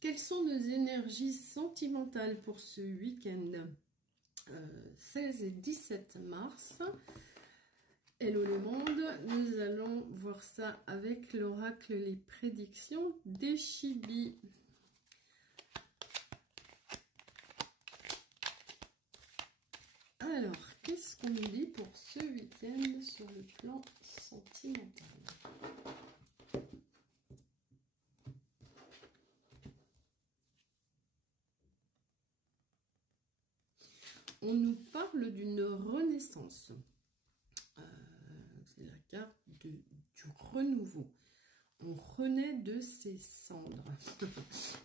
Quelles sont nos énergies sentimentales pour ce week-end 16 et 17 mars? Hello le monde, nous allons voir ça avec l'oracle Les Prédictions des Chibis. Alors, qu'est-ce qu'on nous dit pour ce week-end sur le plan sentimental? On nous parle d'une renaissance. C'est la carte du renouveau. On renaît de ses cendres.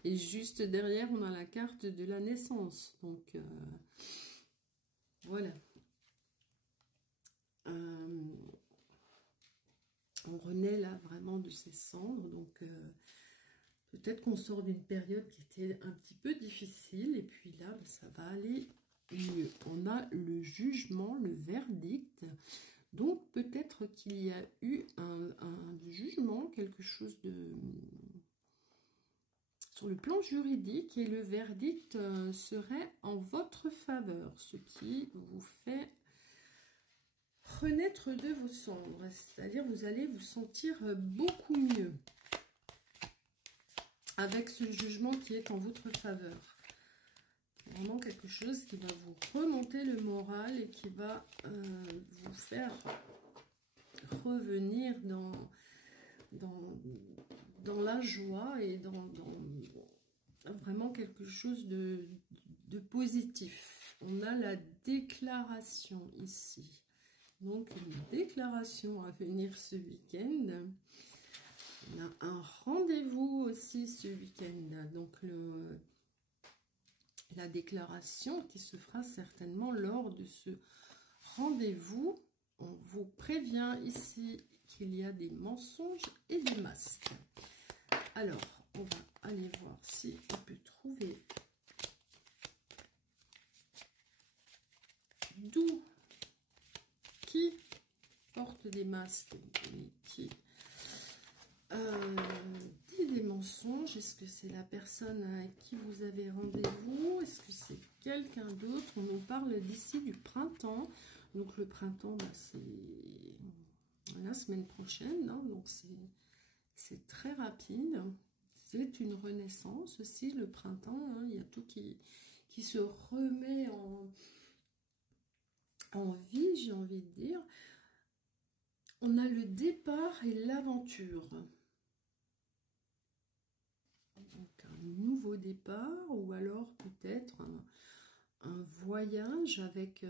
Et juste derrière, on a la carte de la naissance. Donc, voilà. On renaît là vraiment de ses cendres. Donc, peut-être qu'on sort d'une période qui était un petit peu difficile. Et puis là, ça va aller mieux. On a le jugement, le verdict. Donc, peut-être qu'il y a eu un jugement, quelque chose de... sur le plan juridique, et le verdict serait en votre faveur, ce qui vous fait renaître de vos cendres. C'est-à-dire, vous allez vous sentir beaucoup mieux avec ce jugement qui est en votre faveur. Vraiment quelque chose qui va vous remonter le moral et qui va vous faire revenir dans la joie et dans vraiment quelque chose de positif. On a la déclaration ici. Donc une déclaration à venir ce week-end. On a un rendez-vous aussi ce week-end. Donc la déclaration qui se fera certainement lors de ce rendez-vous. On vous prévient ici qu'il y a des mensonges et des masques. Alors, on va aller voir si on peut trouver d'où, qui porte des masques et qui dit des mensonges. Est-ce que c'est la personne avec qui vous avez rendez-vous? Est-ce que c'est quelqu'un d'autre? On nous parle d'ici du printemps. Donc le printemps, bah, c'est la semaine prochaine, hein, donc c'est très rapide. C'est une renaissance aussi, le printemps, hein, il y a tout qui se remet en vie, j'ai envie de dire. On a le départ et l'aventure. Donc un nouveau départ, ou alors peut-être un voyage avec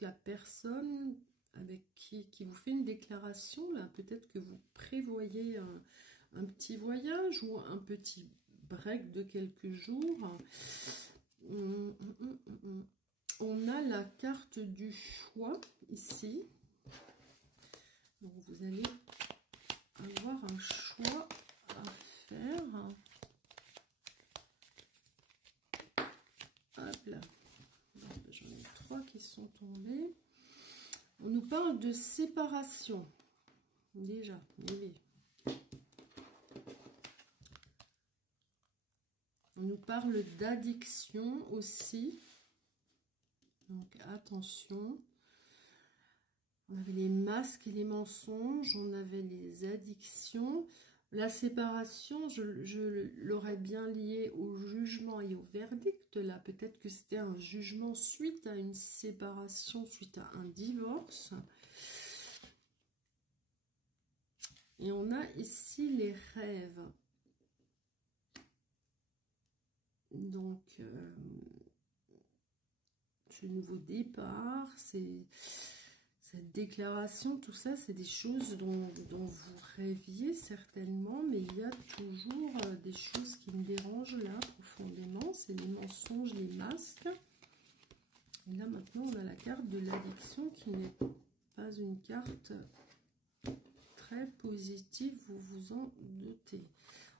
la personne avec qui vous fait une déclaration. Là, peut-être que vous prévoyez un petit voyage ou un petit break de quelques jours. On a la carte du choix ici. Donc vous allez avoir un choix à faire. Hop là. J'en ai 3 qui sont tombés. On nous parle de séparation. Déjà, oui. On nous parle d'addiction aussi. Donc attention. On avait les masques et les mensonges. On avait les addictions. La séparation, je l'aurais bien liée au jugement et au verdict. Là, peut-être que c'était un jugement suite à une séparation, suite à un divorce. Et on a ici les rêves. Donc, ce nouveau départ, c'est... Cette déclaration, tout ça, c'est des choses dont vous rêviez certainement, mais il y a toujours des choses qui me dérangent là profondément. C'est les mensonges, les masques. Et là maintenant, on a la carte de l'addiction qui n'est pas une carte très positive, vous vous en doutez.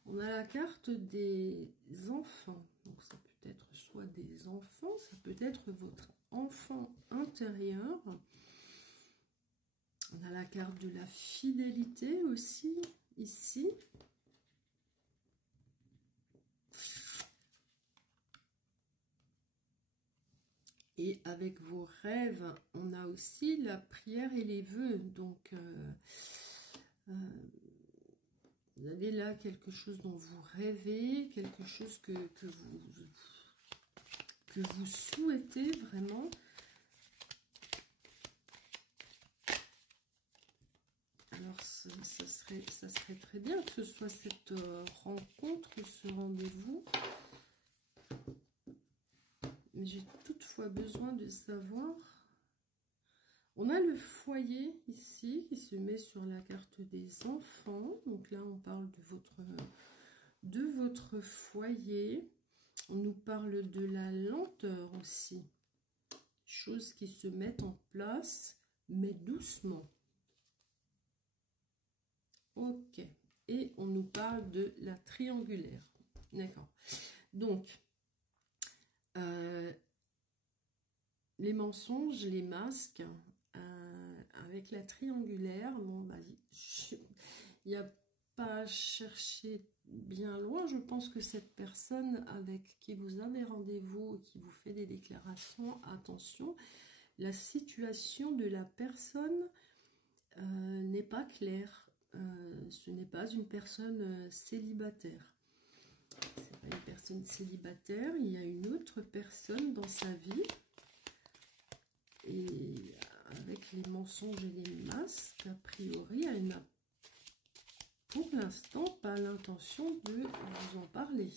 On a la carte des enfants. Donc ça peut être soit des enfants, ça peut être votre enfant intérieur. On a la carte de la fidélité aussi, ici. Et avec vos rêves, on a aussi la prière et les vœux. Donc, vous avez là quelque chose dont vous rêvez, quelque chose que vous souhaitez vraiment. Alors, ça serait très bien que ce soit cette rencontre, ce rendez-vous. Mais j'ai toutefois besoin de savoir. On a le foyer ici qui se met sur la carte des enfants. Donc là, on parle de votre foyer. On nous parle de la lenteur aussi. Choses qui se mettent en place, mais doucement. Ok. Et on nous parle de la triangulaire. D'accord. Donc, les mensonges, les masques, avec la triangulaire, bon, bah, il n'y a pas à chercher bien loin. Je pense que cette personne avec qui vous avez rendez-vous et qui vous fait des déclarations, attention, la situation de la personne n'est pas claire. Ce n'est pas une personne célibataire. C'est pas une personne célibataire, il y a une autre personne dans sa vie. Et avec les mensonges et les masques, a priori, elle n'a pour l'instant pas l'intention de vous en parler.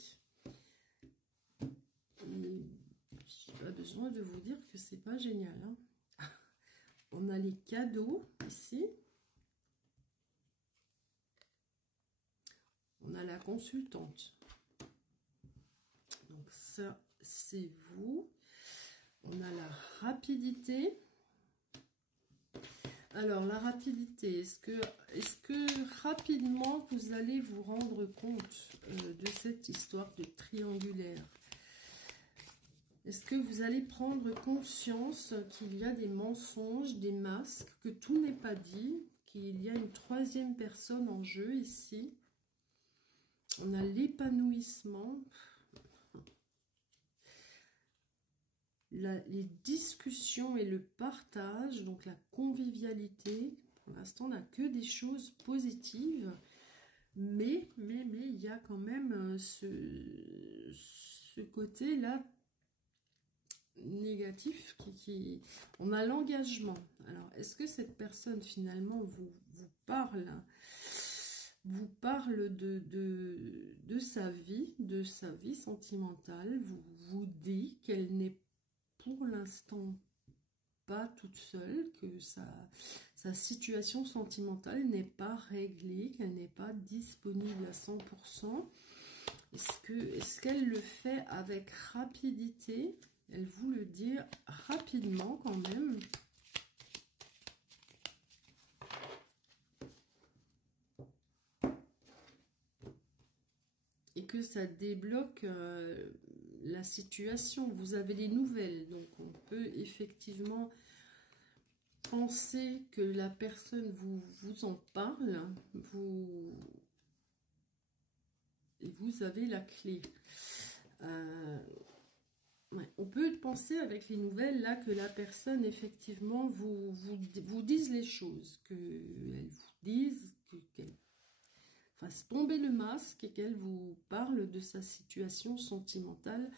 J'ai pas besoin de vous dire que c'est pas génial. Hein. On a les cadeaux ici. On a la consultante. Donc ça, c'est vous. On a la rapidité. Alors, la rapidité, est-ce que rapidement, vous allez vous rendre compte de cette histoire de triangulaire? Est-ce que vous allez prendre conscience qu'il y a des mensonges, des masques, que tout n'est pas dit, qu'il y a une troisième personne en jeu ici? On a l'épanouissement. Les discussions et le partage, donc la convivialité, pour l'instant, on n'a que des choses positives, mais il y a quand même ce côté-là négatif on a l'engagement. Alors, est-ce que cette personne, finalement, vous parle de sa vie sentimentale, vous dit qu'elle n'est pour l'instant pas toute seule, que sa situation sentimentale n'est pas réglée, qu'elle n'est pas disponible à 100%. Est-ce qu'elle le fait avec rapidité? Elle vous le dit rapidement quand même. Et que ça débloque la situation. Vous avez les nouvelles, donc on peut effectivement penser que la personne vous en parle, et vous avez la clé. Ouais. On peut penser avec les nouvelles là que la personne effectivement vous dise les choses, qu'elle vous dise, qu'elle fasse tomber le masque et qu'elle vous parle de sa situation sentimentale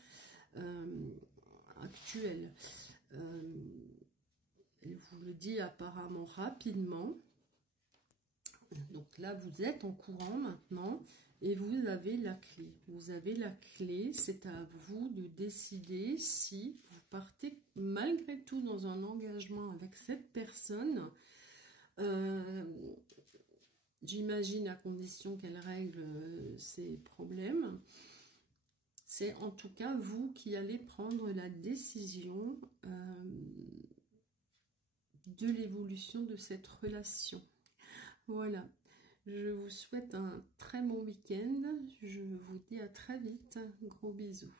actuelle. Elle vous le dit apparemment rapidement. Donc là, vous êtes en courant maintenant et vous avez la clé. Vous avez la clé, c'est à vous de décider si vous partez malgré tout dans un engagement avec cette personne. J'imagine à condition qu'elle règle ses problèmes. C'est en tout cas vous qui allez prendre la décision de l'évolution de cette relation. Voilà, je vous souhaite un très bon week-end. Je vous dis à très vite. Gros bisous.